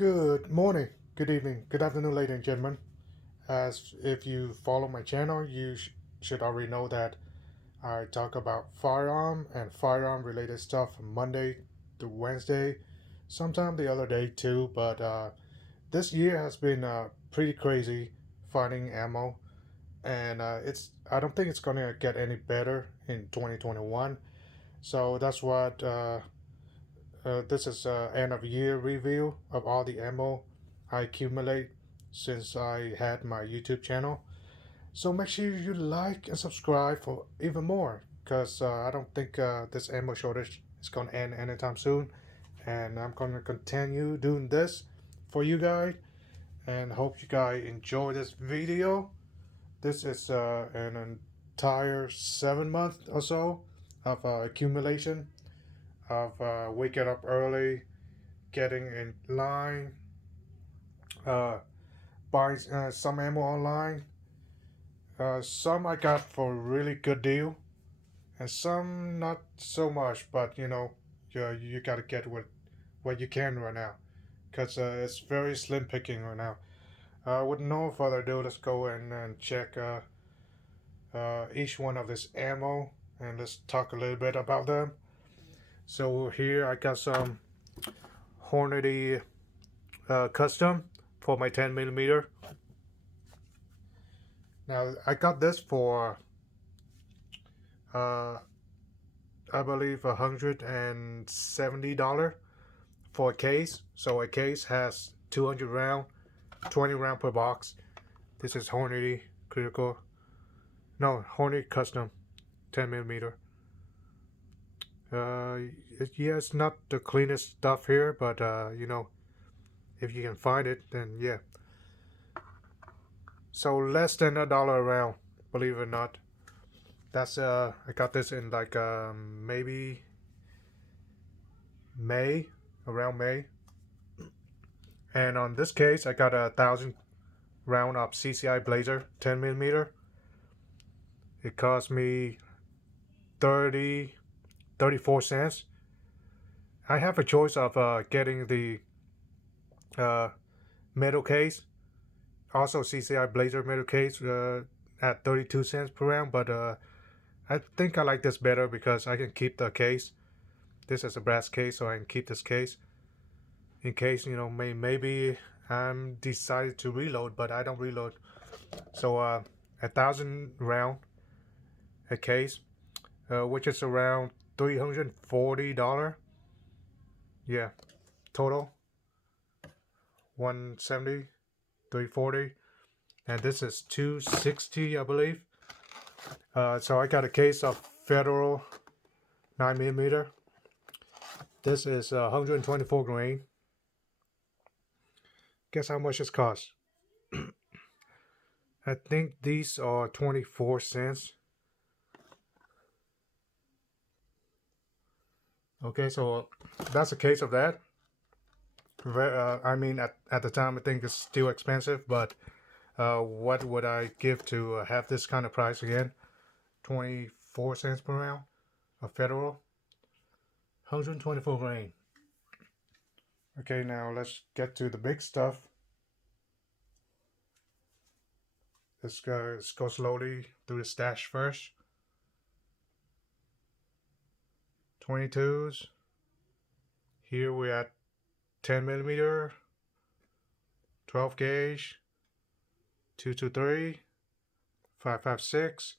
Good morning, good evening, good afternoon, ladies and gentlemen. As if you follow my channel, you should already know that I talk about firearm and firearm related stuff from Monday to Wednesday, sometime the other day too. But this year has been pretty crazy finding ammo, and I don't think it's gonna get any better in 2021. So that's what this is end of year review of all the ammo I accumulate since I had my YouTube channel. So make sure you like and subscribe for even more, because I don't think this ammo shortage is gonna end anytime soon, and I'm gonna continue doing this for you guys. And hope you guys enjoy this video. This is an entire 7 month or so of accumulation of waking up early, getting in line, uh, buying some ammo online. Some I got for a really good deal, and some not so much. But you gotta get what you can right now, cause it's very slim picking right now. With no further ado, let's go and check each one of this ammo, and let's talk a little bit about them. So here I got some Hornady custom for my 10 millimeter. Now I got this for uh, I believe $170 for a case. So a case has 200 round, 20 round per box. This is Hornady critical, no Hornady custom, 10 millimeter. Yeah, it's not the cleanest stuff here, but if you can find it, then yeah. So less than $1 a round, believe it or not. That's I got this in like maybe May, around May. And on this case, I got 1,000 round of CCI Blazer 10 millimeter. It cost me 30, 34 cents. I have a choice of getting the uh, metal case, also CCI Blazer metal case at 32 cents per round, but I think I like this better because I can keep the case. This is a brass case, so I can keep this case in case maybe I'm decided to reload, but I don't reload. So 1,000 round a case, which is around $340. Yeah, total 170, 340, and this is 260, I believe. So I got a case of Federal 9 millimeter. This is 124 grain. Guess how much this costs? I think these are 24 cents. Okay, so that's a case of that. I mean, at the time, I think it's still expensive, but what would I give to have this kind of price again? 24 cents per round of Federal. 124 grain. Okay, now let's get to the big stuff. Let's go slowly through the stash first. 22s. Here we're at 10 millimeter, 12 gauge, 223, 556.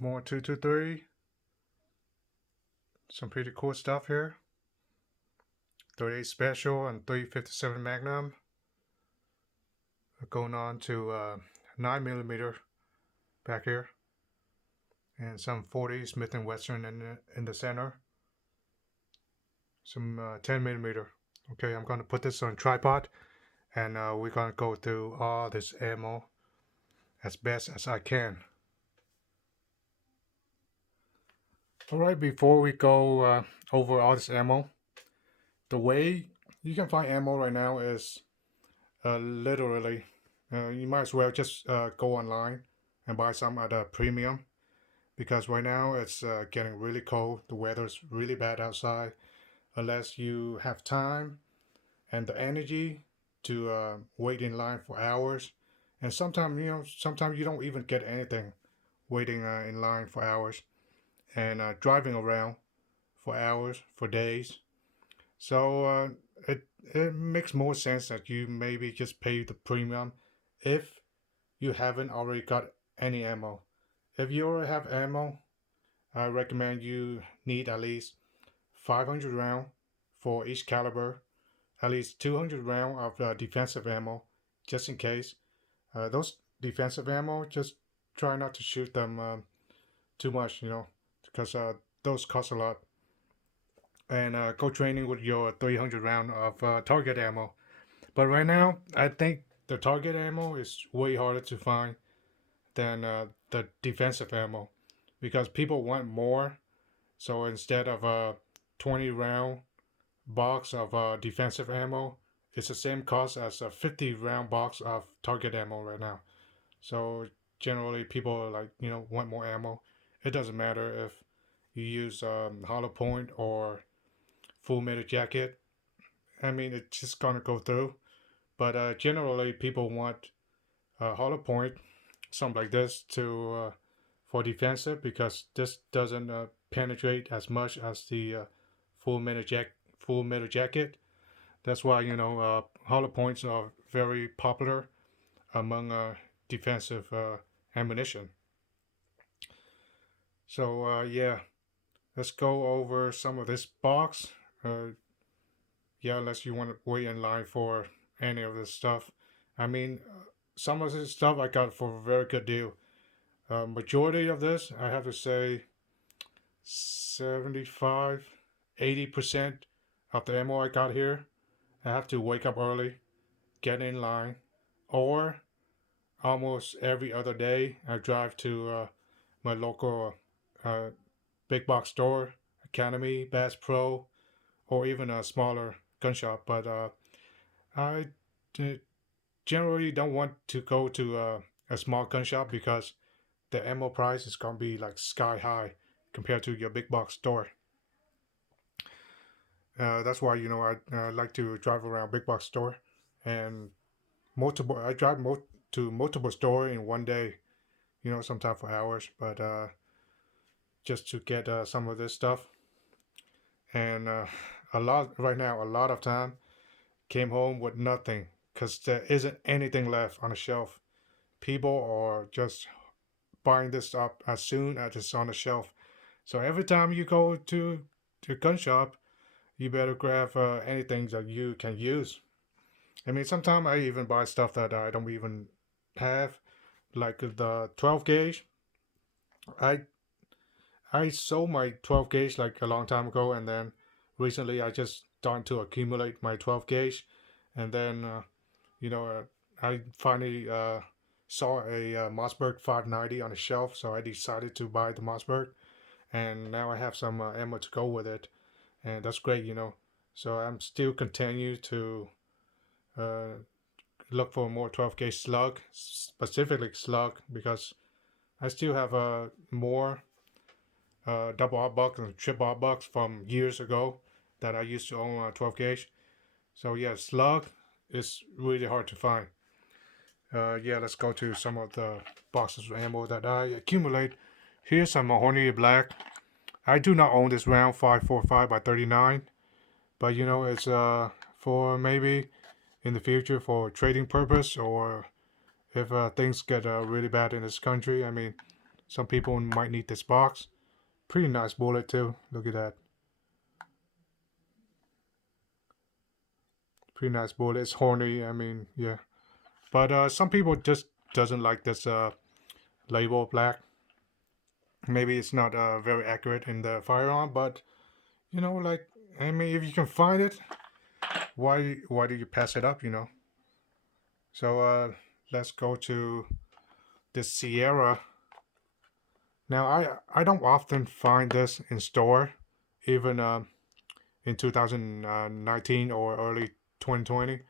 More 223. Some pretty cool stuff here. 38 Special and 357 Magnum. Going on to 9 millimeter back here. And some 40 Smith & Wesson in the center. Some 10 millimeter. Okay, I'm going to put this on tripod, and we're going to go through all this ammo as best as I can. Alright, before we go over all this ammo, the way you can find ammo right now is literally, you might as well just go online and buy some at a premium, because right now it's getting really cold. The weather's really bad outside. unless you have time and the energy to wait in line for hours. And sometimes you don't even get anything waiting in line for hours and driving around for hours, for days. So it makes more sense that you maybe just pay the premium if you haven't already got any ammo. If you already have ammo, I recommend you need at least 500 round for each caliber, at least 200 round of defensive ammo, just in case. Those defensive ammo, just try not to shoot them too much, because those cost a lot. And go training with your 300 round of target ammo. But right now, I think the target ammo is way harder to find than the defensive ammo because people want more. So instead of a 20 round box of defensive ammo, it's the same cost as a 50 round box of target ammo right now. So generally, people like want more ammo. It doesn't matter if you use hollow point or full metal jacket. I mean, it's just gonna go through. But generally, people want hollow point, something like this, to for defensive because this doesn't penetrate as much as the full metal jacket. That's why hollow points are very popular among defensive ammunition. So yeah, let's go over some of this box. Yeah, unless you want to wait in line for any of this stuff. I mean, some of this stuff I got for a very good deal. Majority of this, I have to say, 75, 80% of the ammo I got here, I have to wake up early, get in line, or almost every other day, I drive to my local uh, big box store, Academy, Bass Pro, or even a smaller gun shop. But I generally don't want to go to a small gun shop because the ammo price is gonna be like sky high compared to your big box store. That's why I like to drive around big box store and multiple. I drive to multiple store in one day. Sometimes for hours, but just to get some of this stuff. And a lot of time came home with nothing because there isn't anything left on the shelf. People are just buying this up as soon as it's on the shelf. So every time you go to a gun shop, you better grab anything that you can use. I mean, sometimes I even buy stuff that I don't even have, like the 12 gauge. I I sold my 12 gauge like a long time ago, and then recently I just started to accumulate my 12 gauge, and then you know I finally saw a Mossberg 590 on the shelf, so I decided to buy the Mossberg, and now I have some ammo to go with it, and that's great. So I'm still continue to uh, look for more 12 gauge slug, specifically slug, because I still have more double R box and triple R box from years ago that I used to own 12 gauge. So yeah, slug is really hard to find. Yeah, let's go to some of the boxes of ammo that I accumulate. Here's some Hornady Black. I do not own this round 545 by 39, but it's for maybe in the future for trading purpose or if things get really bad in this country. I mean, some people might need this box. Pretty nice bullet too. Look at that. Pretty nice bullet. It's horny. I mean, yeah. But some people just doesn't like this label black. Maybe it's not very accurate in the firearm, but like I mean, if you can find it, why do you pass it up? So let's go to the Sierra. Now I don't often find this in store, even in 2019 or early 2020,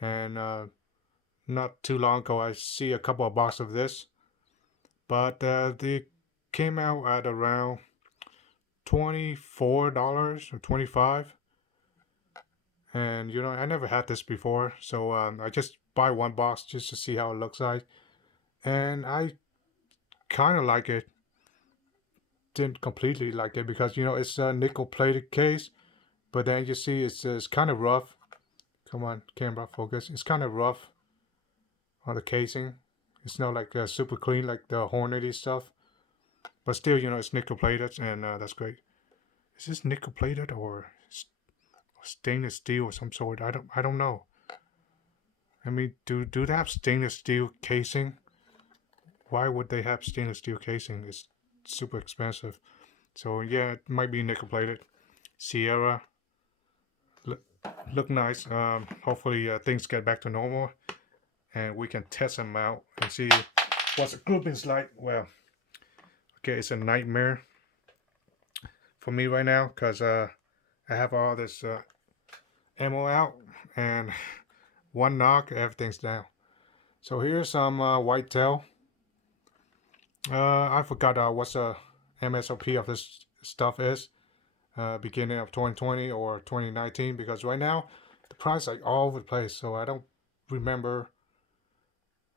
and not too long ago I see a couple of boxes of this, but they came out at around $24 or 25. And you know, I never had this before, so I just buy one box just to see how it looks like, and I kind of like it. Didn't completely like it because you know it's a nickel plated case, but then you see it's kind of rough. Come on, camera, focus. It's kind of rough on the casing. It's not like super clean like the Hornady stuff, but still, you know, it's nickel plated, and that's great. Is this nickel plated or stainless steel or some sort? I don't know. I mean, do they have stainless steel casing? Why would they have stainless steel casing? It's super expensive. So yeah, it might be nickel plated. Sierra look, look nice. Hopefully things get back to normal and we can test them out and see what's the groupings like. Well, okay, it's a nightmare for me right now because I have all this ammo out and one knock, everything's down. So here's some whitetail. I forgot what's the MSRP of this stuff is. Beginning of 2020 or 2019 because right now the price is like all over the place. So I don't remember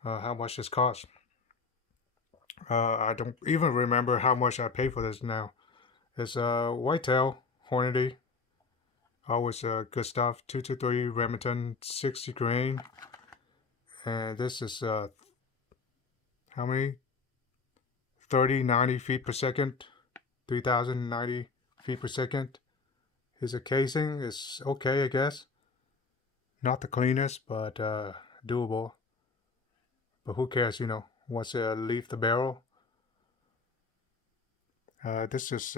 how much this costs. I don't even remember how much I pay for this now. It's whitetail Hornady. Always good stuff. 223 Remington 60 grain. And this is how many? 3090 feet per second. 3090 feet per second. Here's a casing. It's okay, I guess. Not the cleanest, but doable. But who cares, you know, once it leave the barrel. This is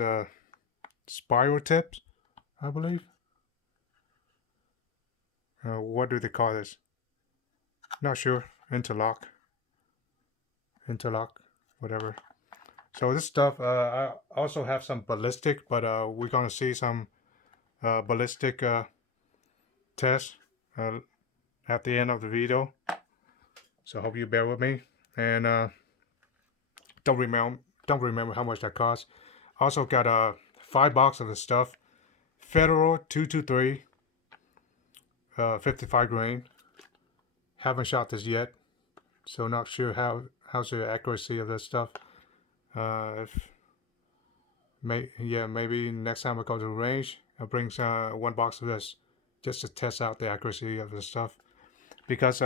spiral tips, I believe. What do they call this? Not sure. Interlock, whatever. So this stuff, I also have some ballistic, but we're gonna see some ballistic tests at the end of the video. So I hope you bear with me. And don't remember how much that cost. Also got a 5 box of the stuff. Federal 223, 55 grain. Haven't shot this yet, so not sure how's the accuracy of this stuff. Maybe next time I go to the range, I'll bring 1 box of this just to test out the accuracy of the stuff. Because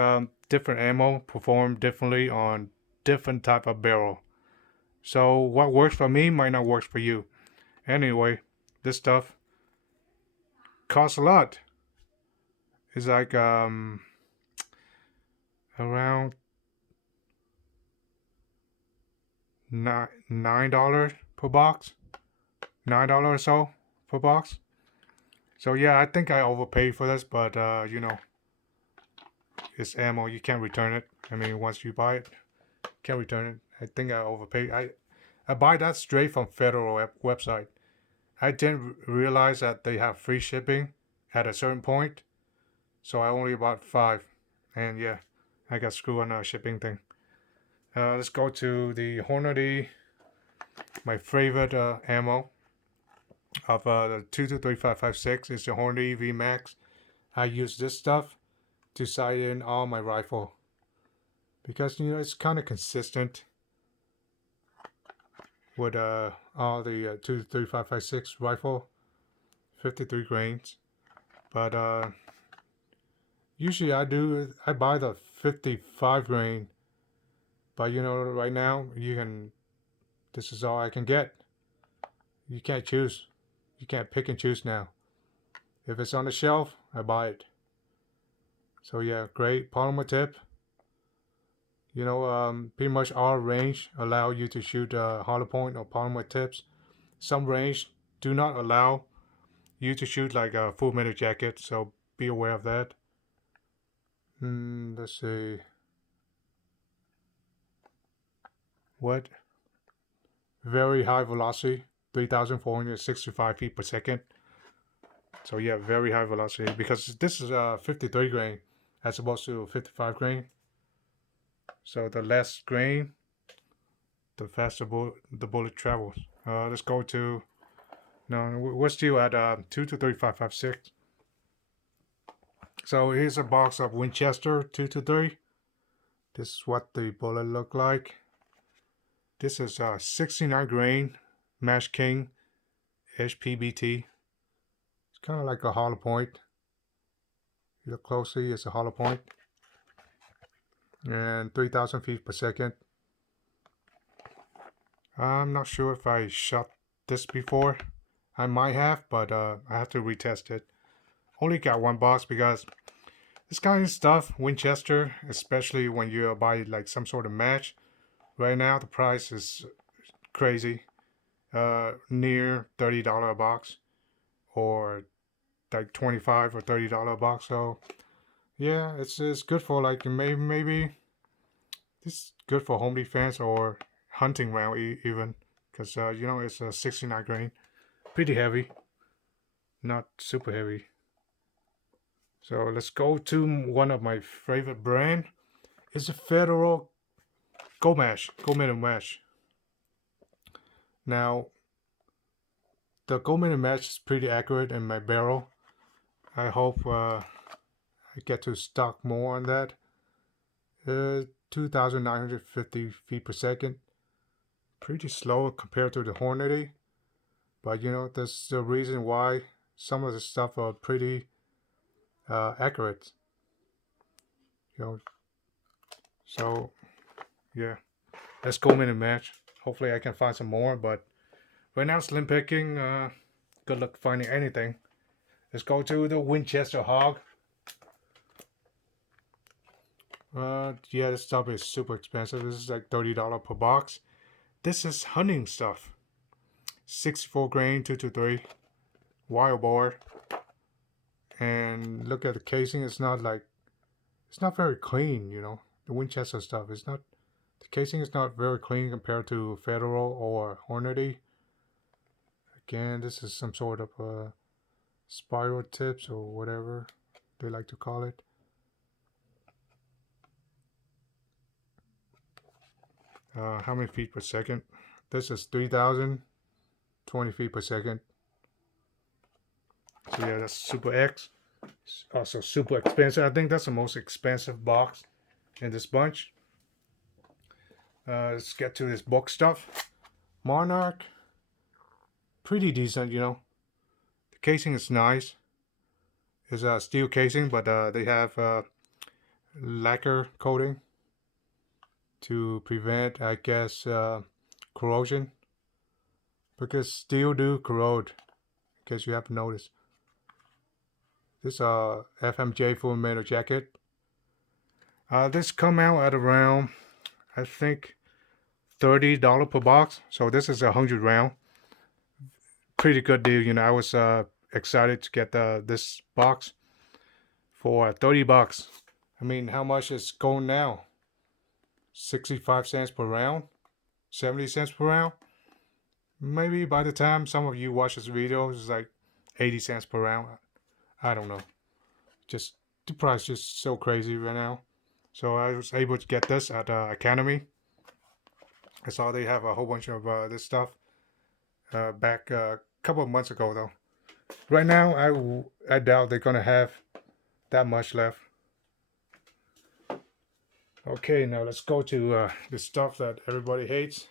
different ammo perform differently on different type of barrel. So what works for me might not work for you. Anyway, this stuff costs a lot. It's like around $9 per box. $9 or so per box. So yeah, I think I overpaid for this, but you know, it's ammo. You can't return it. I mean, once you buy it, you can't return it. I think I overpaid. I buy that straight from Federal website. I didn't realize that they have free shipping at a certain point, so I only bought 5, and yeah, I got screwed on a shipping thing. Let's go to the Hornady, my favorite ammo of the 223.556 is the Hornady VMAX. I use this stuff to sight in all my rifle because you know it's kind of consistent with all the 223.556 rifle, 53 grains. But usually I buy the 55 grain. But you know, right now this is all I can get. You can't choose. You can't pick and choose now. If it's on the shelf, I buy it. So yeah, great polymer tip. You know, pretty much all range allow you to shoot hollow point or polymer tips. Some range do not allow you to shoot like a full metal jacket, so be aware of that. Let's see. What? Very high velocity, 3,465 feet per second. So yeah, very high velocity because this is 53 grain as opposed to 55 grain. So the less grain, the faster the bullet travels. Let's go to, no, we're still at 223.556. So here's a box of Winchester 223. This is what the bullet look like. This is 69 grain Mash King HPBT. It's kind of like a hollow point. You look closely, it's a hollow point. And 3,000 feet per second. I'm not sure if I shot this before. I might have, but I have to retest it. Only got one box because this kind of stuff, Winchester, especially when you buy like some sort of match, right now the price is crazy. Near $30 a box, or like $25 or $30 a box. So yeah, it's good for like maybe it's good for home defense or hunting round even, because you know it's a 69 grain, pretty heavy, not super heavy. So let's go to one of my favorite brand. It's a Federal Gold Minute Mash. Now the Gold Minute Mash is pretty accurate in my barrel. I hope I get to stock more on that. 2,950 feet per second. Pretty slow compared to the Hornady. But you know, that's the reason why some of the stuff are pretty accurate. You know, so yeah, let's go in and match. Hopefully, I can find some more. But right now, slim picking. Good luck finding anything. Let's go to the Winchester Hog. Yeah, this stuff is super expensive. This is like $30 per box. This is hunting stuff. 64 grain 223 wild boar. And look at the casing. It's not very clean. You know, the Winchester stuff. The casing is not very clean compared to Federal or Hornady. Again, this is some sort of spiral tips or whatever they like to call it. How many feet per second? This is 3,020 feet per second. So yeah, that's Super X. It's also super expensive. I think that's the most expensive box in this bunch. Let's get to this book stuff. Monarch, pretty decent, you know. The casing is nice. It's a steel casing, but they have lacquer coating to prevent, I guess, corrosion. Because steel do corrode, in case you haven't noticed. This FMJ full metal jacket. This come out at around, I think, $30 per box. So this is 100 round. Pretty good deal. You know, I was excited to get this box for 30 bucks. I mean, how much is going now? 65 cents per round? 70 cents per round? Maybe by the time some of you watch this video, it's like 80 cents per round. I don't know. Just the price is so crazy right now. So I was able to get this at Academy. I saw they have a whole bunch of this stuff back a couple of months ago though. Right now, I doubt they're gonna have that much left. Okay, now let's go to the stuff that everybody hates,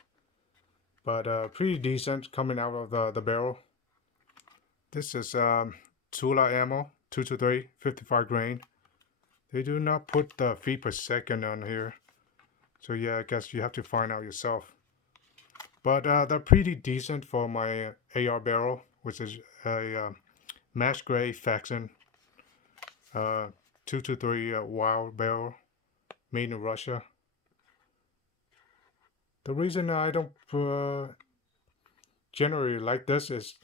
but pretty decent coming out of the barrel. This is Tula ammo, 223, 55 grain. They do not put the feet per second on here. So yeah, I guess you have to find out yourself. But they're pretty decent for my AR barrel, which is a Mash Gray Faxon 223 wild barrel, made in Russia. The reason I don't generally like this is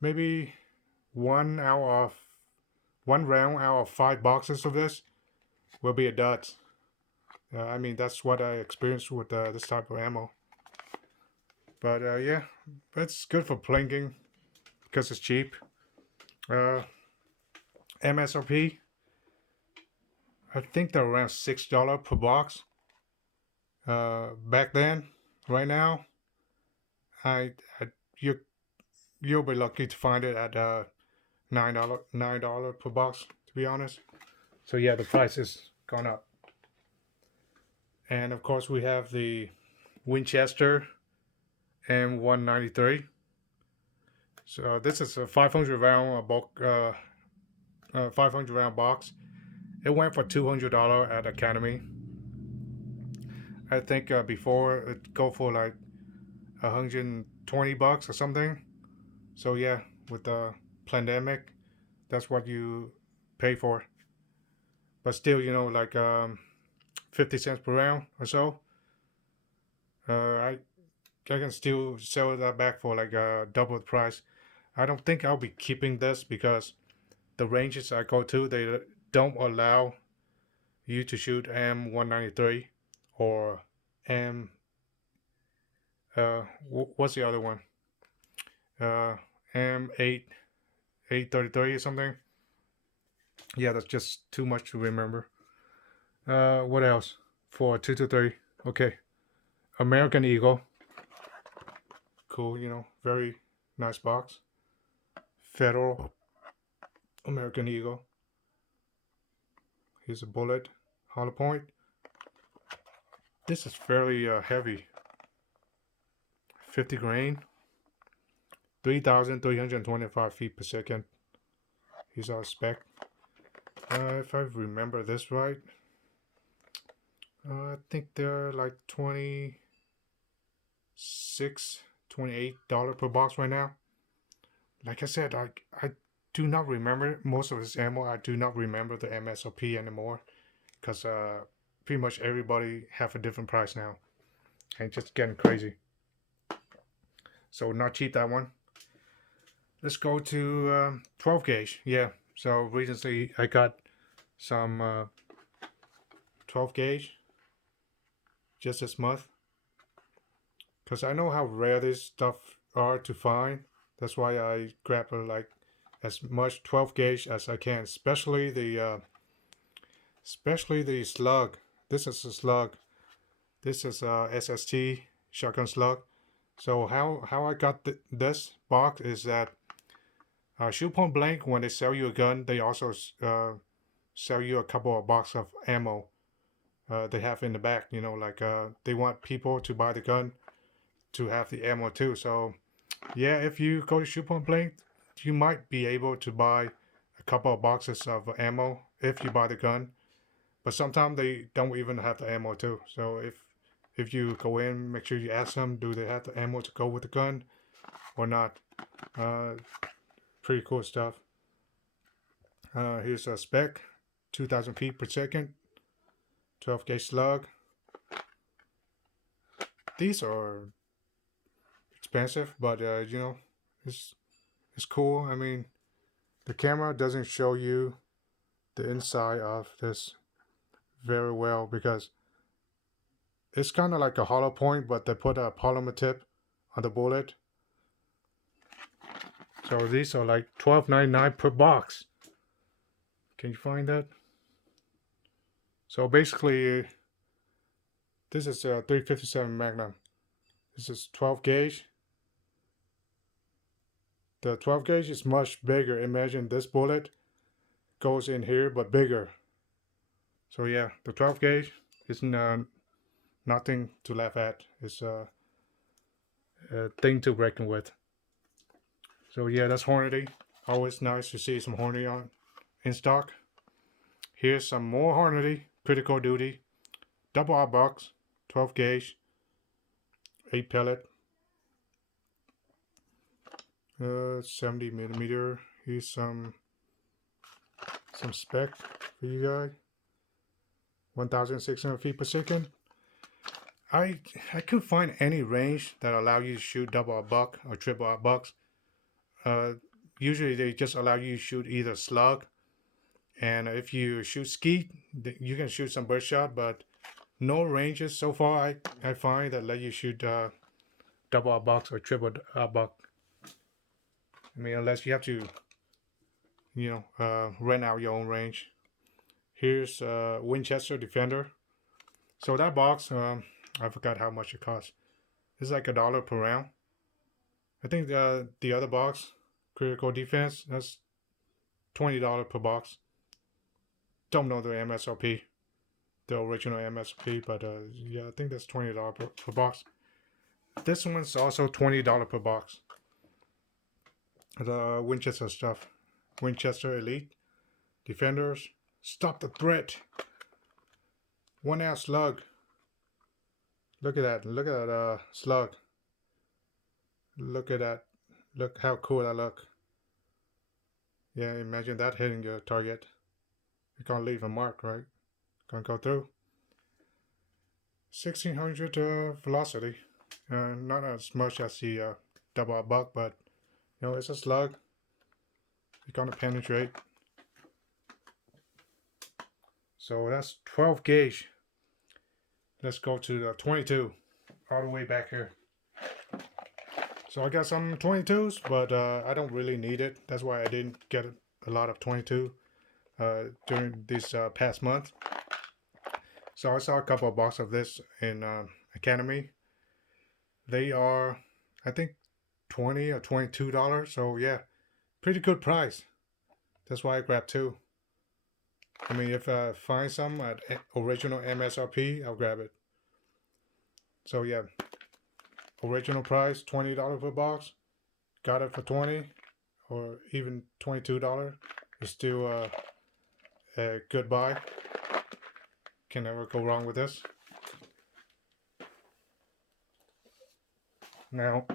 maybe one round out of 5 boxes of this will be a dud. I mean, that's what I experienced with this type of ammo. But yeah, it's good for plinking because it's cheap. MSRP, I think they're around $6 per box. Back then, right now, you'll be lucky to find it at $9 per box. to be honest. So yeah, the price has gone up. And of course, we have the Winchester M193. So this is a 500 round bulk, 500 round box. It went for $200 at Academy. I think before it go for like $120 or something. So yeah, with the pandemic, that's what you pay for. But still, like 50 cents per round or so. I can still sell that back for like double the price. I don't think I'll be keeping this because the ranges I go to, they don't allow you to shoot M193 or M. What's the other one? M8 833 or something. Yeah, that's just too much to remember. What else? For 223. Okay, American Eagle. Cool, very nice box. Federal American Eagle. Here's a bullet, hollow point. This is fairly heavy. 50 grain, 3,325 feet per second. Here's our spec. If I remember this right, I think they're like $26, $28 per box right now. Like I said, I do not remember most of this ammo. I do not remember the MSRP anymore because pretty much everybody have a different price now, and just getting crazy. So not cheap, that one. Let's go to 12 gauge. Yeah, so recently I got some 12 gauge just this month because I know how rare this stuff are to find. That's why I grab like as much 12 gauge as I can, especially the slug. This is a slug. This is a SST shotgun slug. So how I got this box is that Shoot Point Blank, when they sell you a gun, they also sell you a couple of boxes of ammo. They have in the back, like they want people to buy the gun to have the ammo too. So yeah, if you go to Shoot Point Blank, you might be able to buy a couple of boxes of ammo if you buy the gun. But sometimes they don't even have the ammo too. So if you go in, make sure you ask them, do they have the ammo to go with the gun or not? Pretty cool stuff. Here's a spec, 2,000 feet per second, 12 gauge slug. These are expensive, but it's cool. I mean, the camera doesn't show you the inside of this very well because it's kind of like a hollow point, but they put a polymer tip on the bullet. So these are like $12.99 per box. Can you find that? So basically, this is a 357 Magnum. This is 12 gauge. The 12 gauge is much bigger. Imagine this bullet goes in here, but bigger. So yeah, the 12 gauge is nothing to laugh at. It's a thing to reckon with. So yeah, that's Hornady. Always nice to see some Hornady in stock. Here's some more Hornady Critical Duty double R box, 12 gauge, 8 pellet, 70 millimeter. Here's some spec for you guys. 1,600 feet per second. I couldn't find any range that allow you to shoot double R buck or triple R bucks. Usually they just allow you to shoot either slug, and if you shoot skeet, you can shoot some birdshot, but no ranges so far I find that let you shoot double R bucks or triple R buck. I mean, unless you have to, rent out your own range. Here's Winchester Defender. So that box, I forgot how much it costs. It's like $1 per round. I think the other box, Critical Defense, that's $20 per box. Don't know the MSRP, the original MSRP, but yeah, I think that's $20 per box. This one's also $20 per box. The Winchester stuff. Winchester Elite. Defenders. Stop the threat. 1 ounce slug. Look at that. Look at that slug. Look at that. Look how cool that look. Yeah, imagine that hitting your target. You're gonna leave a mark, right? Gonna go through. 1600 velocity. Not as much as the double buck, but you know, it's a slug. It's gonna penetrate. So that's 12 gauge. Let's go to the 22, all the way back here. So I got some 22s, but I don't really need it. That's why I didn't get a lot of 22 during this past month. So I saw a couple of boxes of this in Academy. They are, I think, $20 or $22. So yeah, pretty good price. That's why I grabbed 2. I mean, if I find some at original MSRP, I'll grab it. So yeah, original price $20 per box. Got it for 20 or even $22. It's still a good buy. Can never go wrong with this. Now,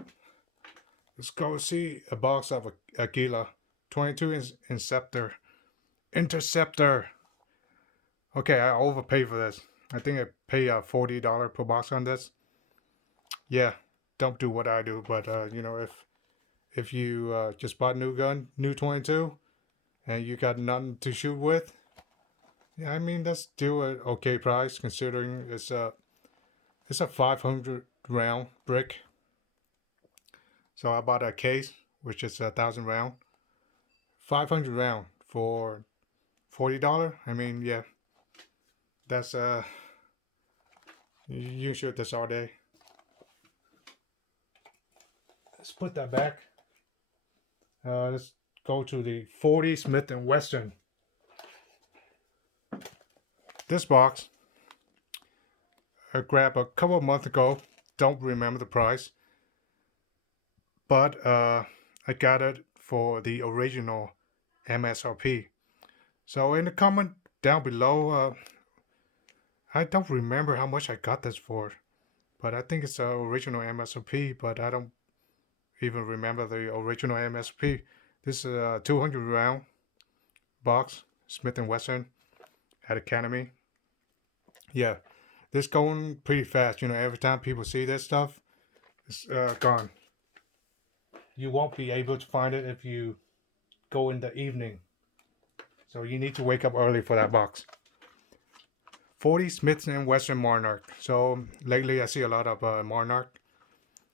let's go see a box of Aquila 22 Interceptor. Okay, I overpaid for this. I think I pay $40 per box on this. Yeah, don't do what I do, but you know, if you just bought a new gun, new 22, and you got nothing to shoot with, yeah, I mean that's still an okay price considering it's a 500 round brick. So I bought a case, which is 1,000 round, 500 round for $40. I mean, yeah, that's you shoot this all day. Let's put that back. Let's go to the 40 Smith & Wesson. This box I grabbed a couple of months ago. Don't remember the price, but I got it for the original MSRP. So in the comment down below, I don't remember how much I got this for, but I think it's the original MSRP, but I don't even remember the original MSRP. This is a 200 round box, Smith & Wesson at Academy. Yeah, this going pretty fast. You know, every time people see this stuff, it's gone. You won't be able to find it if you go in the evening. So you need to wake up early for that box. 40 Smith & Wesson Monarch. So lately I see a lot of Monarch.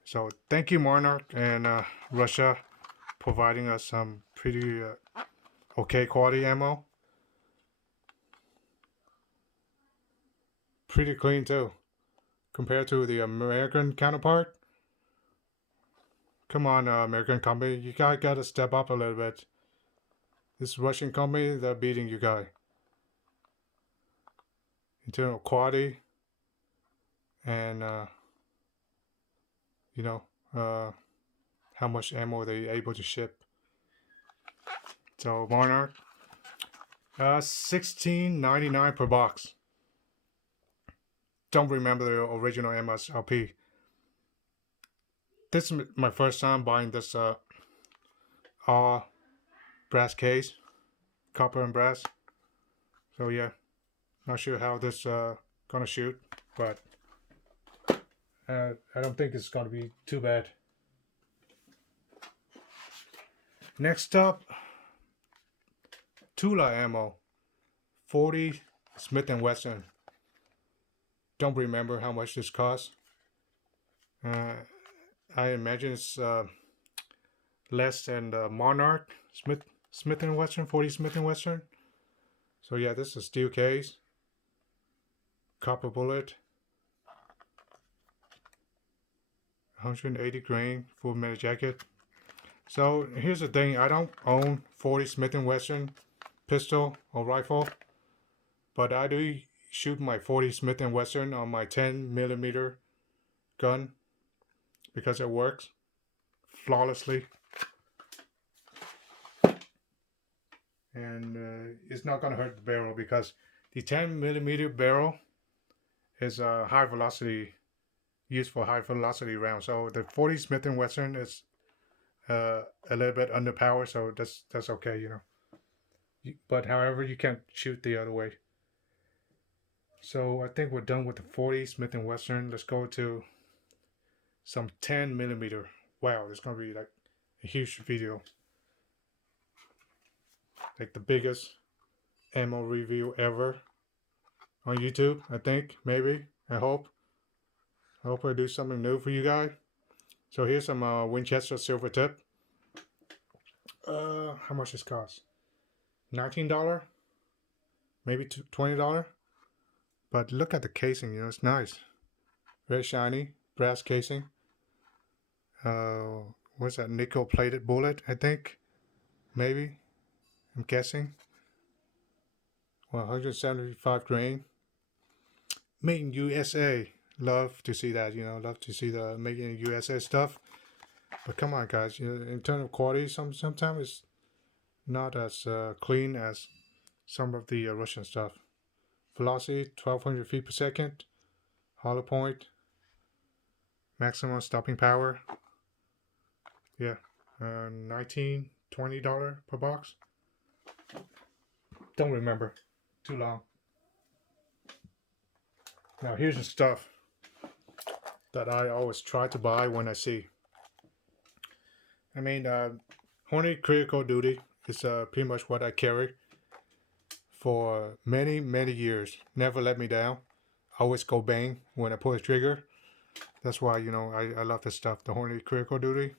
So thank you, Monarch and Russia, providing us some pretty okay quality ammo. Pretty clean too, compared to the American counterpart. Come on, American company, you guys gotta step up a little bit. This Russian company, they're beating you guys. Internal quality and you know, how much ammo they're able to ship. So Monarch, $16.99 per box. Don't remember the original MSRP. This is my first time buying this all brass case, copper and brass. So yeah, not sure how this gonna shoot, but I don't think it's gonna be too bad. Next up, Tula ammo, 40 Smith & Wesson. Don't remember how much this costs. I imagine it's less than the Monarch Smith & Wesson, 40 Smith & Wesson. So yeah, this is a steel case, copper bullet, 180 grain, full metal jacket. So here's the thing, I don't own 40 Smith & Wesson pistol or rifle. but I do shoot my 40 Smith & Wesson on my 10 millimeter gun because it works flawlessly, and it's not gonna hurt the barrel because the 10 millimeter barrel is a high velocity, used for high velocity rounds. So the 40 Smith & Wesson is a little bit underpowered, so that's okay, you know. But however, you can't shoot the other way. So I think we're done with the 40 Smith & Wesson. Let's go to some 10 millimeter. Wow, it's gonna be like a huge video, like the biggest ammo review ever on YouTube. I think, maybe, I hope I do something new for you guys. So here's some Winchester silver tip. How much this cost? $19, maybe $20. But look at the casing, you know, it's nice, very shiny, brass casing. What's that, nickel plated bullet, I think, maybe, I'm guessing. Well, 175 grain, made in USA. Love to see that, you know, love to see the made in USA stuff. But come on, guys, you know, in terms of quality, sometimes it's not as clean as some of the Russian stuff. Velocity 1200 feet per second, hollow point, maximum stopping power. Yeah, $19, $20 per box. Don't remember, too long. Now here's the stuff that I always try to buy when I see. I mean, Hornady Critical Duty is pretty much what I carry for many, many years. Never let me down. Always go bang when I pull the trigger. That's why, you know, I love this stuff. The Hornady Critical Duty,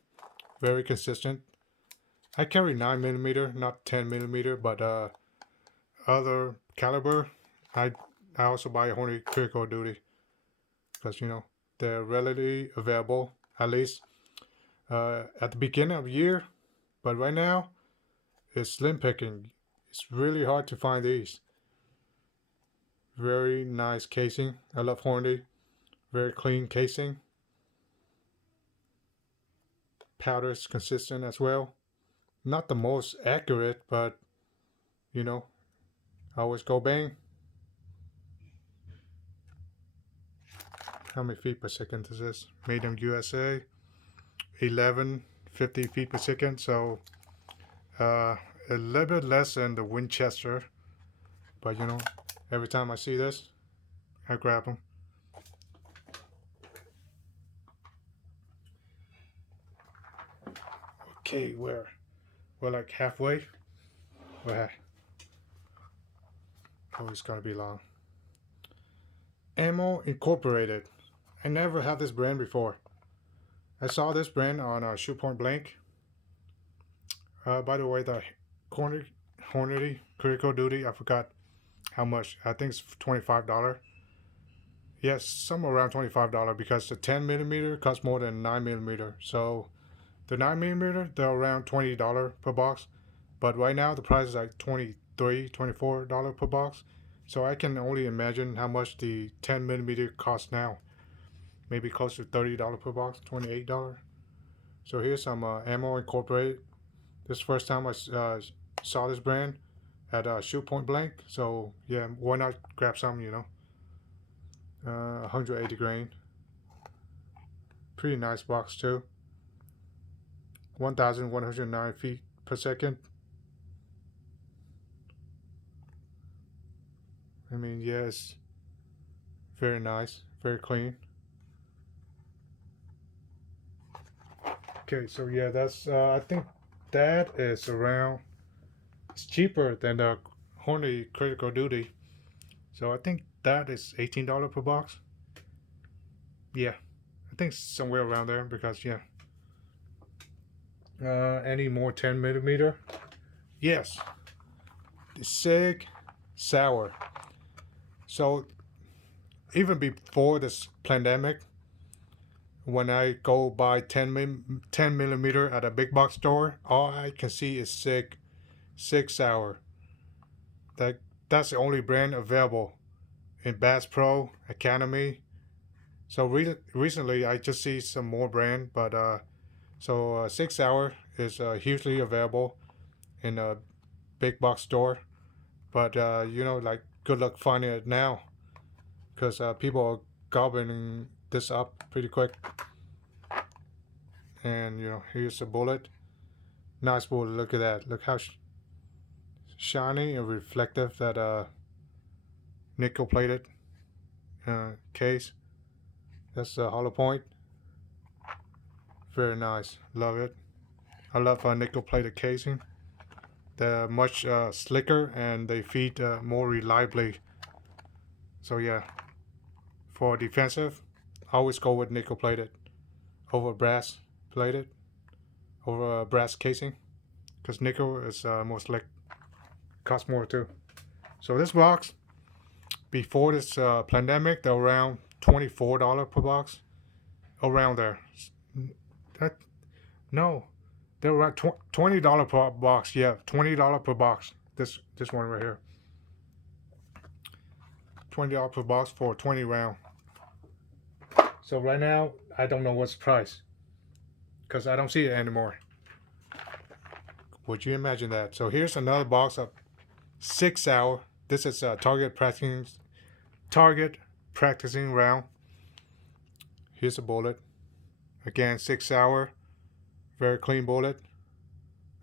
very consistent. I carry 9 millimeter, not 10 millimeter, but other caliber. I also buy a Hornady Critical Duty because, you know, they're readily available, at least at the beginning of the year. But right now, it's slim picking. It's really hard to find these. Very nice casing. I love Hornady. Very clean casing. Powder is consistent as well. Not the most accurate, but, you know, I always go bang. How many feet per second is this? Made in USA. 1150 feet per second. So a little bit less than the Winchester. But, you know, every time I see this, I grab them. Okay, we're like halfway. Oh, it's gonna be long. Ammo Incorporated. I never had this brand before. I saw this brand on Shoot Point Blank. By the way, the Hornady Critical Duty, I forgot how much. I think it's $25. Yes, somewhere around $25 because the 10 millimeter costs more than 9 millimeter. So the 9 millimeter, they're around $20 per box. But right now the price is like $23, $24 per box. So I can only imagine how much the 10 millimeter costs now. Maybe close to $30 per box, $28. So here's some Ammo Incorporated. This is the first time I saw this brand at Shoot Point Blank. So yeah, why not grab some, you know. 180 grain. Pretty nice box too. 1,109 feet per second. I mean, yes, very nice, very clean. Okay, so yeah, that's I think that is around. It's cheaper than the Hornady Critical Duty, so I think that is $18 per box. Yeah, I think somewhere around there because yeah. Any more 10 millimeter? Yes, the Sig Sauer. So even before this pandemic, when I go buy 10 millimeter at a big box store, all I can see is Sig Sauer. That that's the only brand available in Bass Pro Academy. So recently, I just see some more brand, but Sig Sauer is hugely available in a big box store. But like good luck finding it now, because people are gobbling this up pretty quick. And here's a bullet, nice bullet. Look at that. Look how shiny and reflective that nickel plated case. That's a hollow point. Very nice. Love it. I love nickel plated casing. They're much slicker and they feed more reliably. So yeah, for defensive, I always go with nickel plated over brass plated, over brass casing, because nickel is more slick, costs more too. So this box, before this pandemic, they're around $24 per box, around there. That no, they're around $20 per box. Yeah, $20 per box. This one right here, $20 per box for 20 round. So right now, I don't know what's the price, because I don't see it anymore. Would you imagine that? So here's another box of Sig Sauer. This is a target practicing round. Here's a bullet. Again, Sig Sauer, very clean bullet.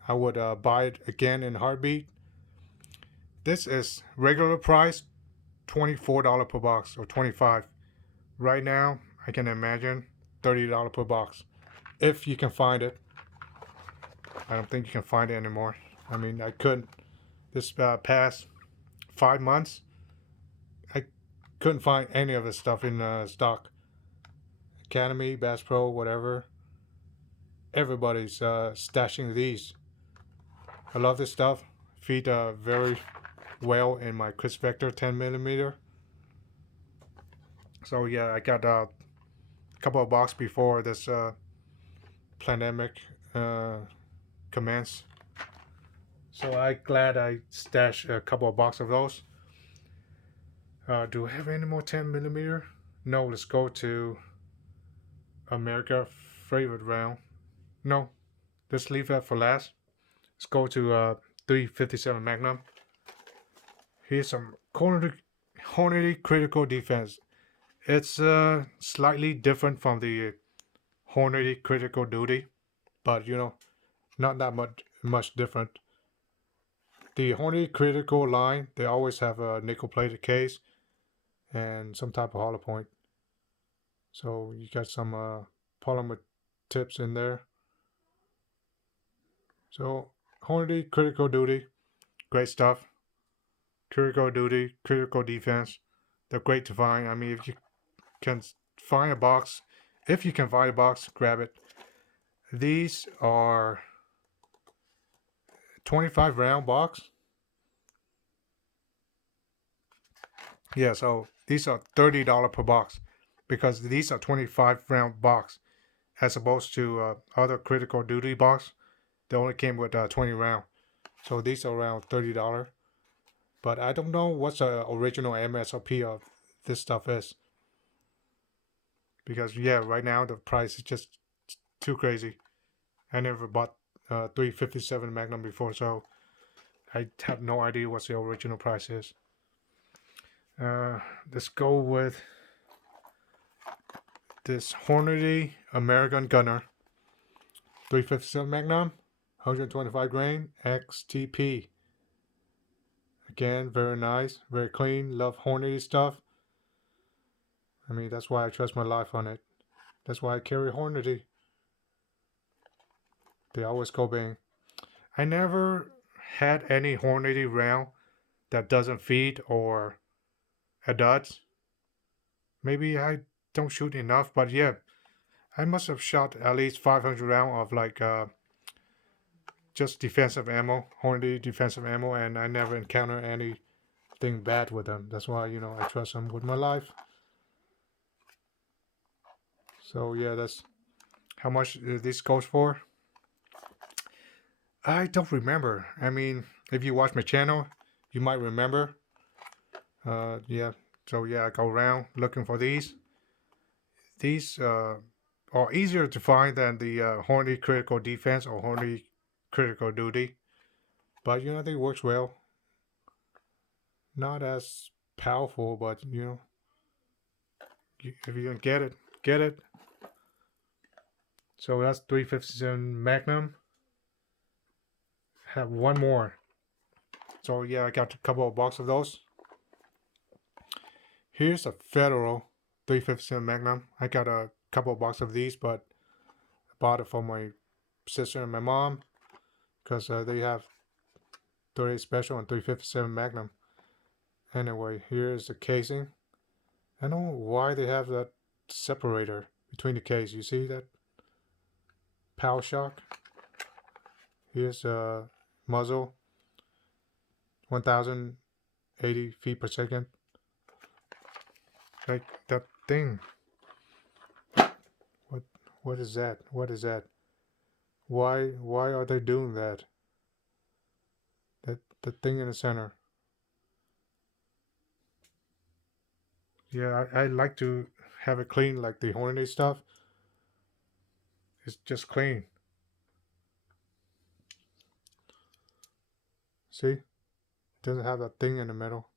I would buy it again in a heartbeat. This is regular price, $24 per box or 25. Right now, I can imagine $30 per box, if you can find it. I don't think you can find it anymore. I mean, I couldn't. This past 5 months, I couldn't find any of this stuff in stock. Academy, Bass Pro, whatever. Everybody's stashing these. I love this stuff. Feed very well in my Chris Vector 10mm. So yeah, I got a couple of boxes before this pandemic commenced. So I'm glad I stashed a couple of boxes of those. Do we have any more 10mm? No, let's go to America favorite round. No, let's leave that for last. Let's go to 357 Magnum. Here's some Hornady critical defense. It's slightly different from the Hornady critical duty, but not that much different. The Hornady critical line, they always have a nickel plated case and some type of hollow point. So you got some polymer tips in there. So Hornady critical duty, great stuff. Critical duty, critical defense, they're great to find. I mean, if you can find a box, grab it. These are 25 round box. Yeah, so these are $30 per box, because these are 25 round box, as opposed to other critical duty box. They only came with 20 round. So these are around $30. But I don't know what's the original MSRP of this stuff is. Because yeah, right now the price is just too crazy. I never bought 357 Magnum before, so I have no idea what the original price is. Let's go with this Hornady American Gunner 357 Magnum, 125 grain XTP. Again, very nice, very clean. Love Hornady stuff. I mean, that's why I trust my life on it. That's why I carry Hornady. They always go bang. I never had any Hornady round that doesn't feed or a dud. Maybe I don't shoot enough, but yeah, I must have shot at least 500 round of like just defensive ammo, Hornady defensive ammo, and I never encounter anything bad with them. That's why I trust them with my life. So yeah, that's how much this goes for. I don't remember. I mean, if you watch my channel, you might remember. Yeah. So yeah, I go around looking for these. These are easier to find than the horny critical defense or horny critical duty, but they works well. Not as powerful, but if you don't get it, get it. So that's 357 Magnum. Have one more. So yeah, I got a couple of boxes of those. Here's a Federal 357 Magnum. I got a couple of boxes of these, but I bought it for my sister and my mom because they have 38 Special and 357 Magnum. Anyway, here's the casing. I don't know why they have that separator between the case. You see that? Power shock. Here's a muzzle. 1080 feet per second. Like that thing. What what is that? What is that? Why are they doing that? The thing in the center. Yeah, I like to have it clean like the Hornady stuff. It's just clean. See? It doesn't have that thing in the middle.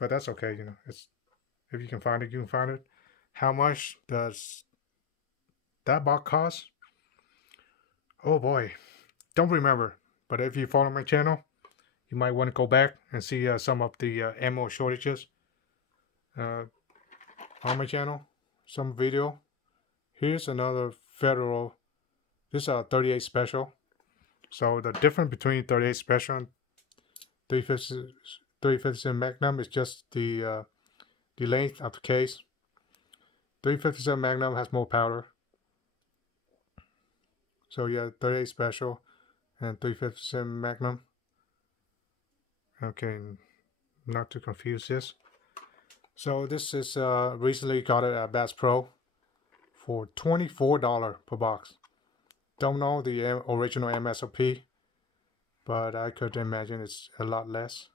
But that's okay, It's if you can find it, you can find it. How much does that box cost? Oh boy. Don't remember. But if you follow my channel, you might want to go back and see some of the ammo shortages uh, on my channel. Some video. Here's another Federal. This is a 38 Special. So the difference between 38 Special and 357 Magnum is just the length of the case. 357 Magnum has more powder. So yeah, 38 Special and 357 Magnum. Okay, not to confuse this. So this is recently got it at Bass Pro for $24 per box. Don't know the original MSRP, but I could imagine it's a lot less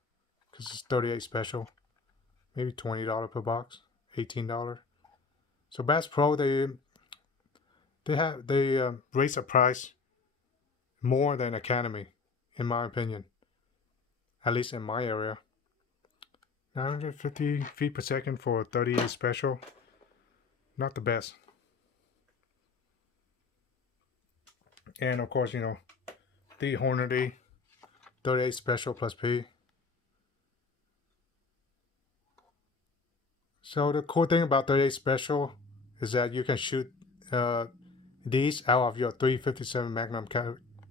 because it's 38 Special. Maybe $20 per box, $18. So Bass Pro they raise the price more than Academy, in my opinion. At least in my area. 950 feet per second for 38 Special. Not the best. And of course, the Hornady 38 Special plus P. So the cool thing about 38 Special is that you can shoot these out of your 357 Magnum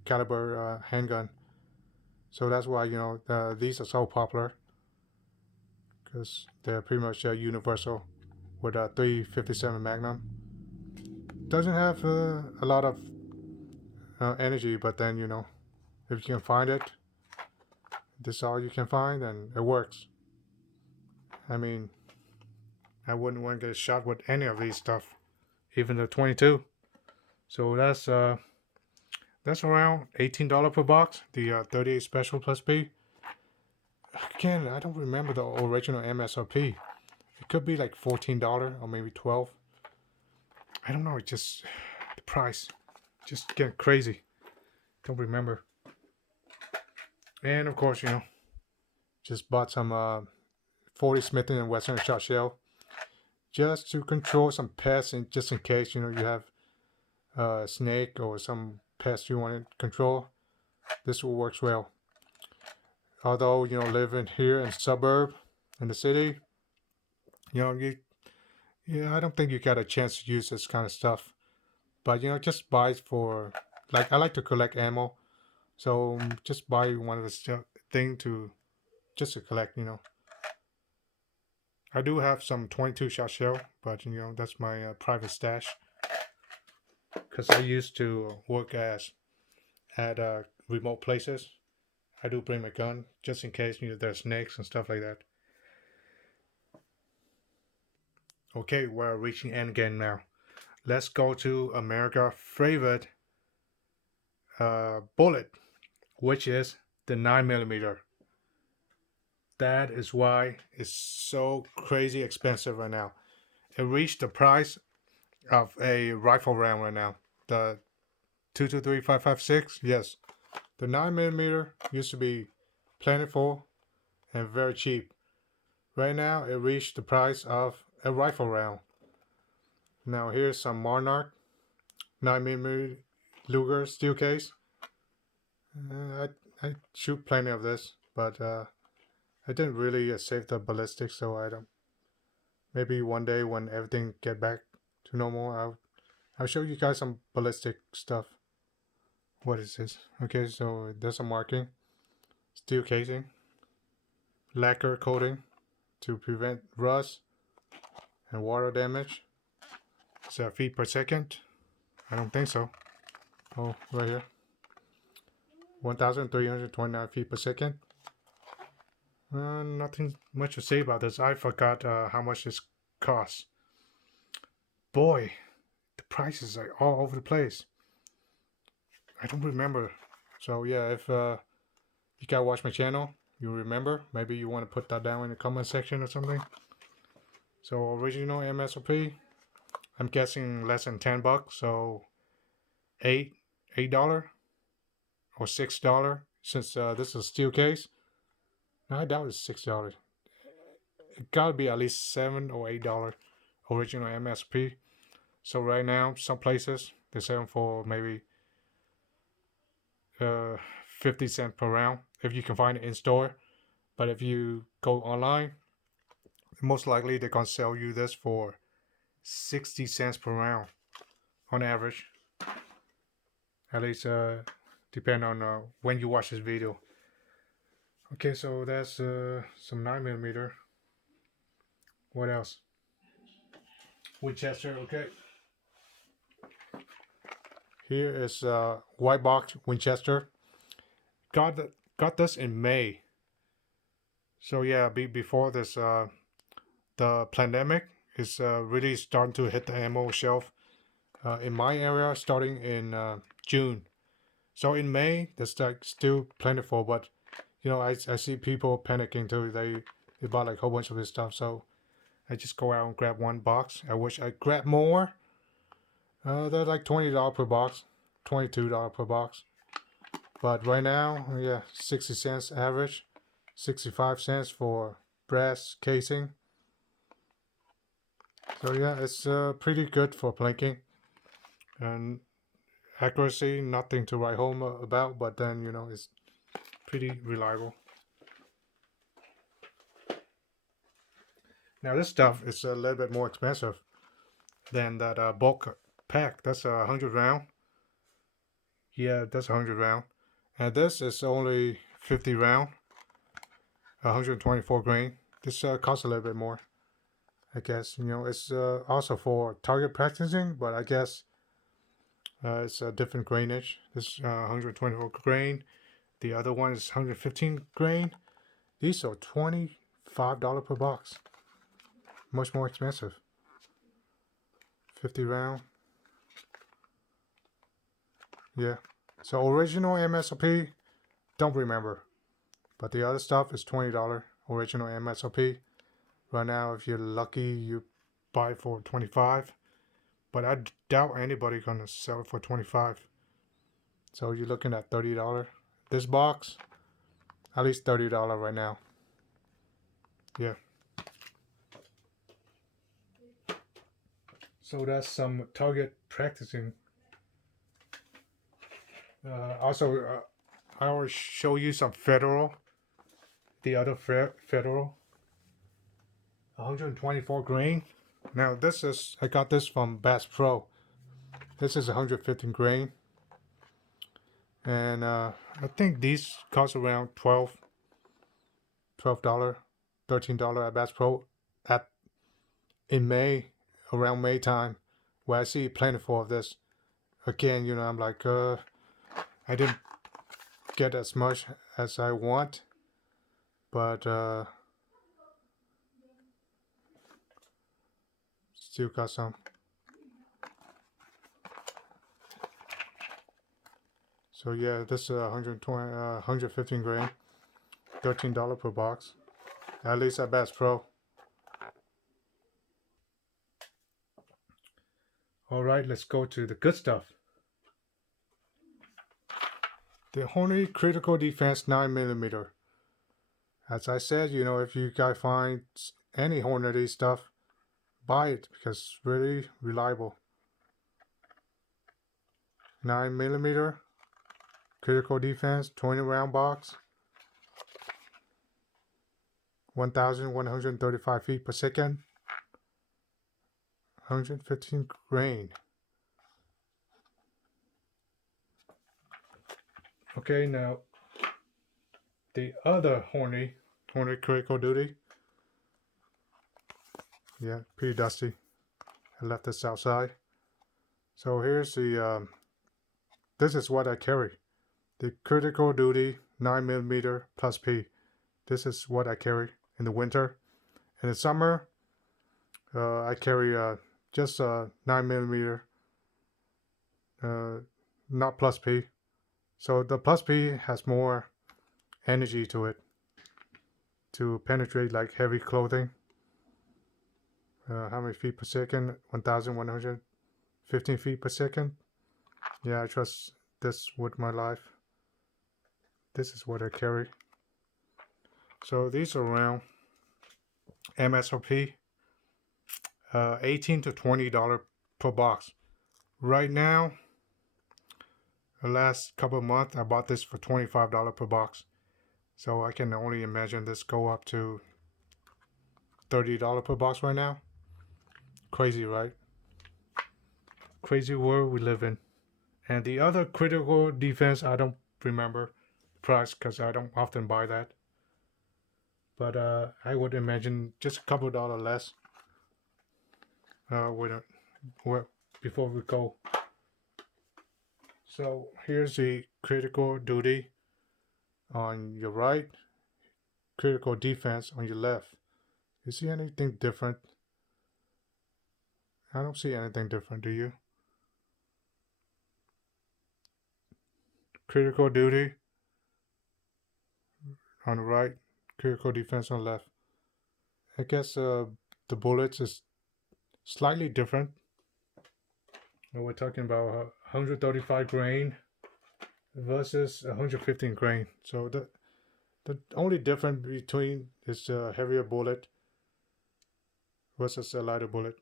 caliber handgun. So that's why these are so popular because they're pretty much universal with a 357 Magnum. Doesn't have a lot of energy, but then if you can find it, this is all you can find, and it works. I mean, I wouldn't want to get shot with any of these stuff, even the 22. So that's around $18 per box. The 38 Special plus P. Again, I don't remember the original MSRP. It could be like $14 or maybe $12. I don't know. It just the price just getting crazy. Don't remember. And of course, just bought some 40 Smith & Wesson shot shell just to control some pests, and just in case you have a snake or some pest you want to control. This will work well. Although living here in the suburb in the city, I don't think you got a chance to use this kind of stuff. But just buy for like I like to collect ammo, so just buy one of the thing to just to collect. I do have some 22 shot shell, but that's my private stash because I used to work at remote places. I do bring my gun just in case there's snakes and stuff like that. Okay, we're reaching end game now. Let's go to America's favorite bullet. which is the 9mm. That is why it's so crazy expensive right now. It reached the price of a rifle round right now. The 223.556. Yes, the 9mm used to be plentiful and very cheap. Right now, it reached the price of a rifle round. Now here's some Monarch 9mm Luger steel case. I shoot plenty of this, but I didn't really save the ballistic, so I don't. Maybe one day when everything get back to normal, I'll show you guys some ballistic stuff. What is this? Okay, so there's a marking, steel casing, lacquer coating to prevent rust and water damage. Is that feet per second? I don't think so. Oh, right here. 1,329 feet per second. Nothing much to say about this. I forgot how much this costs. Boy, the prices are all over the place. I don't remember. So yeah, if you guys watch my channel, you remember. Maybe you want to put that down in the comment section or something. So original MSRP, I'm guessing less than $10. So $8 or $6 since this is a steel case. No, I doubt it's $6. It gotta be at least $7 or $8 original MSRP. So right now, some places they're selling for maybe 50 cents per round if you can find it in store. But if you go online, most likely they're gonna sell you this for 60 cents per round on average. At least depend on when you watch this video. Okay, so that's some 9mm. What else? Winchester. Okay. Here is white box Winchester. Got this in May. So yeah, before this the pandemic is really starting to hit the ammo shelf in my area starting in June. So in May, there's like still plentiful, but you know, I see people panicking too. They bought like a whole bunch of this stuff. So I just go out and grab one box. I wish I grabbed more. They're like $20 per box, $22 per box. But right now, yeah, 60 cents average, 65 cents for brass casing. So yeah, it's pretty good for planking. And accuracy, nothing to write home about, but then, you know, it's pretty reliable. Now this stuff is a little bit more expensive than that bulk pack. That's 100 round. Yeah, that's 100 round. And this is only 50 round, 124 grain. This costs a little bit more, I guess. You know, it's also for target practicing, but I guess it's a different grainage. This 124 grain. The other one is 115 grain. These are $25 per box. Much more expensive. 50 round. Yeah. So original MSRP, don't remember. But the other stuff is $20 original MSRP. Right now, if you're lucky, you buy it for 25. But I doubt anybody gonna sell it for 25. So you're looking at $30. This box, at least $30 right now. Yeah. So that's some target practicing. Also, I will show you some Federal. The other Federal. 124 grain. Now this is, I got this from Bass Pro. This is 115 grain. And I think these cost around $12, $13 at Bass Pro in May, around May time, where I see plentiful of this. Again, you know, I'm like, I didn't get as much as I want, but still got some. So yeah, this is 120, 115 grain, $13 per box. At least at Bass Pro. All right, let's go to the good stuff. The Hornady Critical Defense 9mm. As I said, if you guys find any Hornady stuff, buy it because it's really reliable. 9mm Critical Defense 20 round box. 1,135 feet per second. 115 grain. Okay, now the other Hornady Critical Duty. Yeah, pretty dusty. I left this outside. So here's the, this is what I carry. The Critical Duty 9mm plus P. This is what I carry in the winter. In the summer, I carry just 9mm, not plus P. So the plus P has more energy to it to penetrate like heavy clothing. How many feet per second? 1,115 feet per second. Yeah, I trust this with my life. This is what I carry. So these are around MSRP, $18 to $20 per box. Right now, the last couple of months, I bought this for $25 per box. So I can only imagine this go up to $30 per box right now. Crazy, right? Crazy world we live in. And the other Critical Defense, I don't remember the price because I don't often buy that. But I would imagine just a couple $dollars less. Before we go. So here's the Critical Duty on your right, Critical Defense on your left. You see anything different? I don't see anything different, do you? Critical Duty on the right, Critical Defense on the left. I guess the bullets is slightly different. And we're talking about 135 grain versus 115 grain. So the only difference between is a heavier bullet versus a lighter bullet.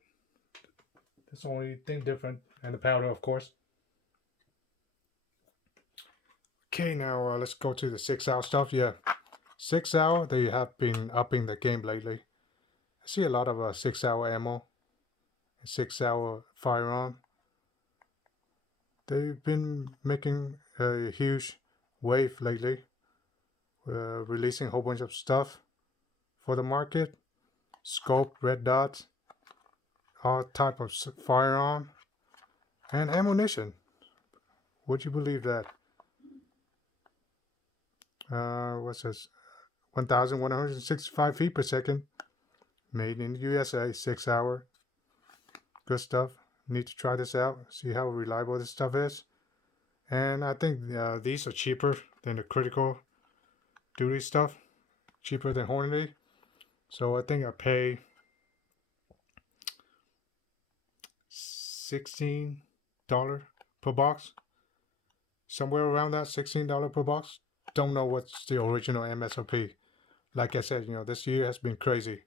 That's the only thing different. And the powder, of course. Okay, now let's go to the Sig Sauer stuff. Yeah, Sig Sauer, they have been upping the game lately. I see a lot of Sig Sauer ammo, Sig Sauer firearm. They've been making a huge wave lately, releasing a whole bunch of stuff for the market. Scope, red dots, all type of firearm, and ammunition. Would you believe that? What's this? 1,165 feet per second. Made in the USA, Sig Sauer. Good stuff. Need to try this out, see how reliable this stuff is. And I think these are cheaper than the Critical Duty stuff. Cheaper than Hornady. So I think I pay $16 per box. Somewhere around that, $16 per box. Don't know what's the original MSRP. Like I said, this year has been crazy.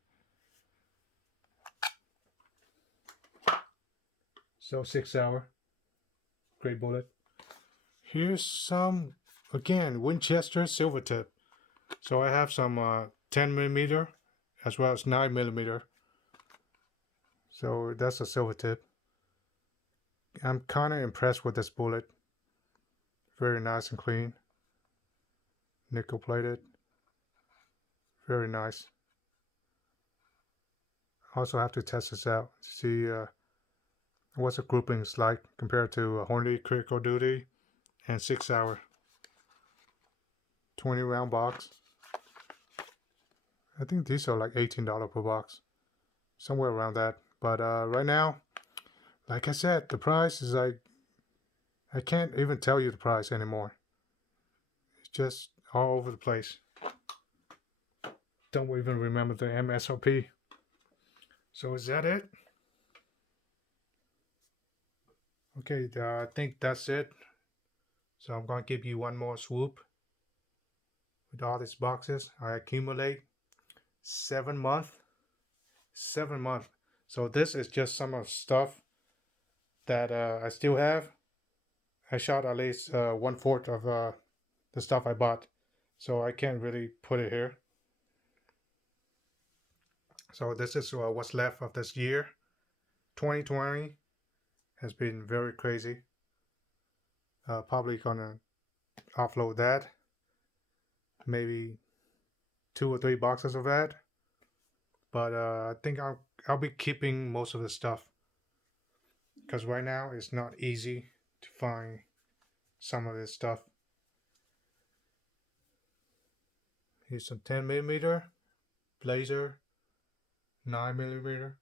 So Sig Sauer, great bullet. Here's some, again, Winchester silver tip. So I have some 10mm as well as 9mm. So that's a silver tip. I'm kind of impressed with this bullet. Very nice and clean. Nickel plated. Very nice. Also have to test this out to see what's the groupings like compared to Hornady Critical Duty and Sig Sauer. 20 round box. I think these are like $18 per box. Somewhere around that. But right now, like I said, the price is like, I can't even tell you the price anymore. just all over the place. Don't even remember the MSRP. So is that it? Okay, I think that's it. So I'm gonna give you one more swoop with all these boxes. I accumulate 7 months. 7 months. So this is just some of stuff that I still have. I shot at least 1/4 of the stuff I bought, so I can't really put it here. So this is what's left of this year. 2020 has been very crazy. Probably gonna offload that. Maybe 2 or 3 boxes of that. But I think I'll be keeping most of the stuff because right now it's not easy to find some of this stuff. Here's some 10mm Blazer 9mm.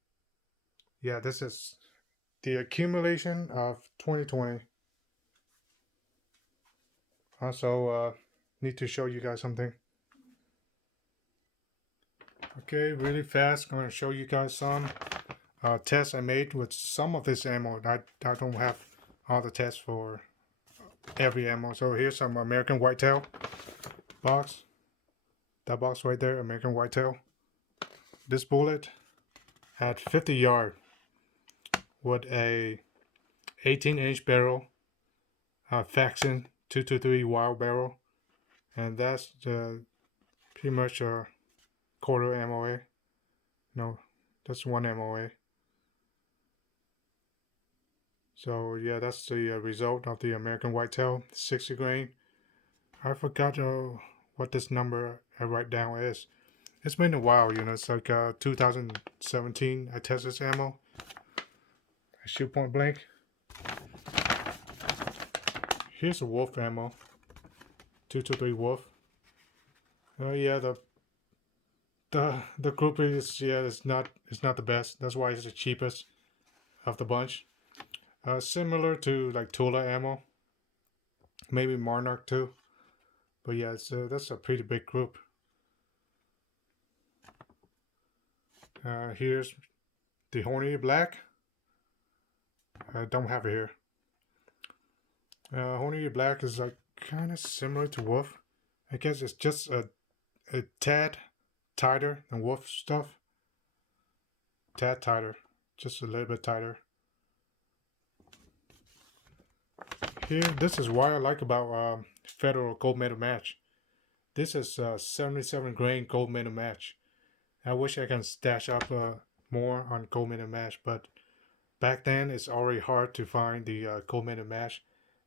Yeah, this is the accumulation of 2020. Also, need to show you guys something. Okay, really fast, I'm going to show you guys some tests I made with some of this ammo. I don't have all the tests for every ammo. So here's some American Whitetail box. That box right there, American Whitetail. This bullet had 50 yard with a 18-inch barrel, Faxon 223 wild barrel, and that's pretty much a quarter MOA. No, that's 1 MOA. So yeah, that's the result of the American Whitetail 60 grain. I forgot what this number I write down is. It's been a while, you know. It's like 2017. I tested this ammo. I shoot point blank. Here's a wolf ammo. 223 wolf. Oh yeah, the group is it's not the best. That's why it's the cheapest of the bunch. Similar to like Tula ammo, maybe Monarch too. But yeah, that's a pretty big group. Here's the Hornady Black. I don't have it here. Hornady Black is like kind of similar to Wolf. I guess it's just a tad tighter than Wolf stuff. Tad tighter, just a little bit tighter. Here, this is what I like about Federal Gold Medal Match. This is 77 grain Gold Medal Match. I wish I can stash up more on Gold Medal Match, but back then it's already hard to find the Gold Medal Match.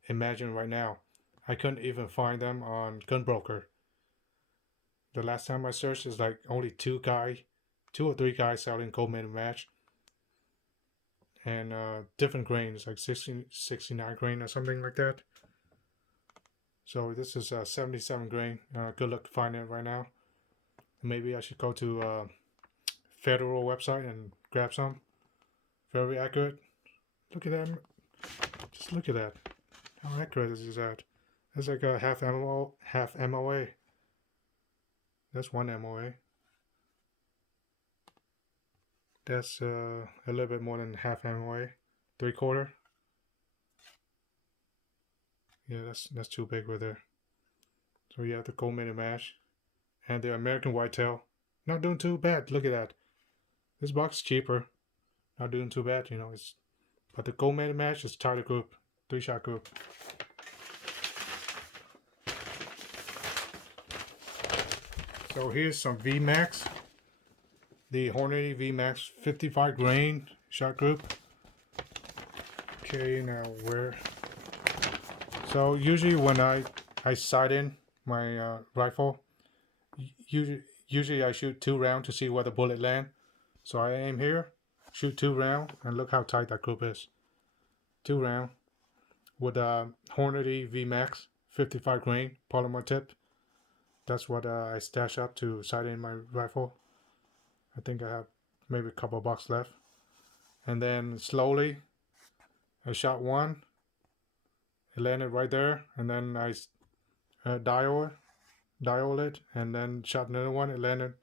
Imagine right now, I couldn't even find them on Gunbroker. The last time I searched is like only 2 or 3 guys selling Gold Medal Match. And different grains, like 69 grain or something like that. So this is 77 grain. Good luck to find it right now. Maybe I should go to Federal website and grab some. Very accurate. Look at that. Just look at that. How accurate is that? That's like a half MOA. That's 1 MOA. That's a little bit more than half MOA. 3/4. Yeah, that's too big right there. So yeah, the Gold Medal Match and the American Whitetail. Not doing too bad. Look at that. This box is cheaper. Not doing too bad, you know. But the Gold Medal Match is tighter group, 3-shot group. So here's some VMAX. The Hornady VMAX 55 grain shot group. Okay, now where? So usually when I sight in my rifle, usually I shoot 2 rounds to see where the bullet land. So I aim here, shoot 2 rounds, and look how tight that group is. 2 rounds with a Hornady VMAX 55 grain polymer tip. That's what I stash up to sight in my rifle. I think I have maybe a couple bucks left. And then slowly, I shot 1. It landed right there, and then I dial it, and then shot another one. It landed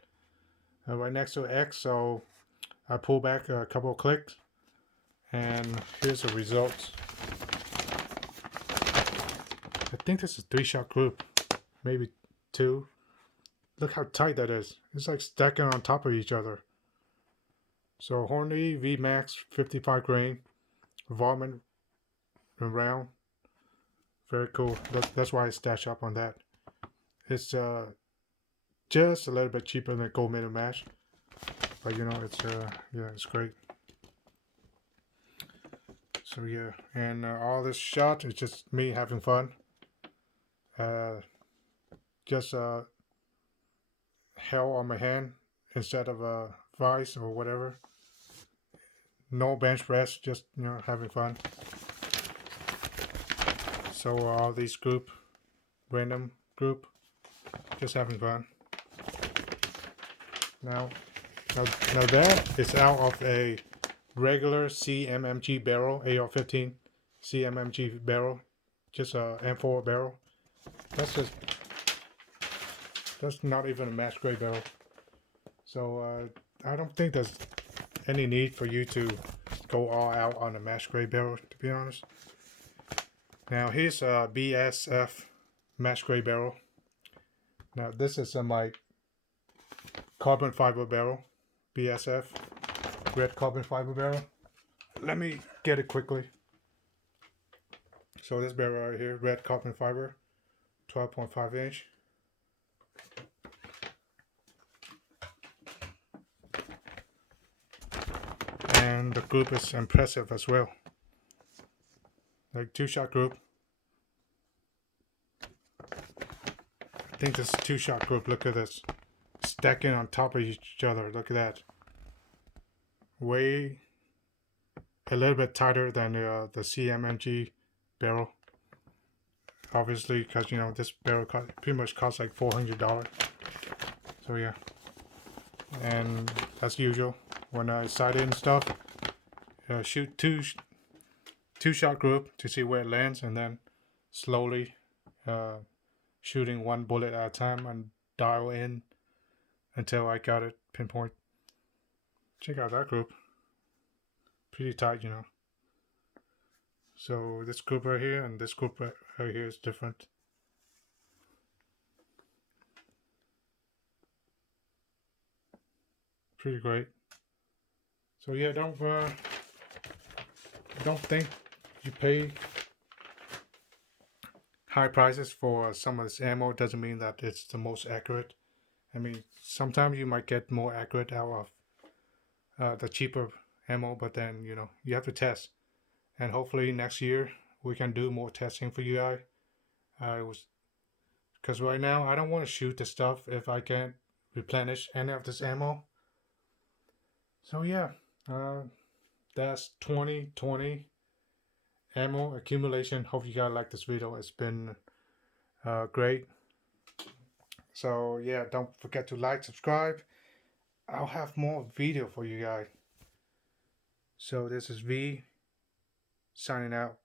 right next to X, so I pulled back a couple of clicks, and here's the results. I think this is a 3-shot group, maybe 2. Look how tight that is. It's like stacking on top of each other. So Hornady V Max 55 grain, varmint round. Very cool. That's why I stash up on that. It's just a little bit cheaper than Gold Medal Mash, but you know it's yeah, it's great. So yeah, and all this shot is just me having fun. Just hell on my hand instead of a vice or whatever. No bench press, just you know having fun. So all these random group, just having fun. Now that is out of a regular CMMG barrel, AR-15 CMMG barrel, just a M4 barrel. That's not even a match grade barrel. So I don't think there's any need for you to go all out on a match grade barrel, to be honest. Now here's a BSF match grade barrel. Now this is my carbon fiber barrel, BSF red carbon fiber barrel. Let me get it quickly. So this barrel right here, red carbon fiber, 12.5 inch. And the group is impressive as well. Like 2-shot group. I think this is 2-shot group. Look at this. Stacking on top of each other. Look at that. Way a little bit tighter than the CMMG barrel. Obviously, because you know this barrel pretty much costs like $400. So yeah. And as usual, when I sight in stuff, shoot two-shot group to see where it lands, and then slowly shooting one bullet at a time and dial in until I got it pinpoint. Check out that group. Pretty tight, you know. So this group right here and this group right here is different. Pretty great. So yeah, don't think you pay high prices for some of this ammo. Doesn't mean that it's the most accurate. I mean, sometimes you might get more accurate out of the cheaper ammo, but then you know you have to test, and hopefully next year we can do more testing for you guys. Because right now I don't want to shoot the stuff if I can't replenish any of this ammo. So yeah, that's 2020 ammo accumulation. Hope you guys like this video. It's been great. So yeah, don't forget to like, subscribe. I'll have more video for you guys. So this is V signing out.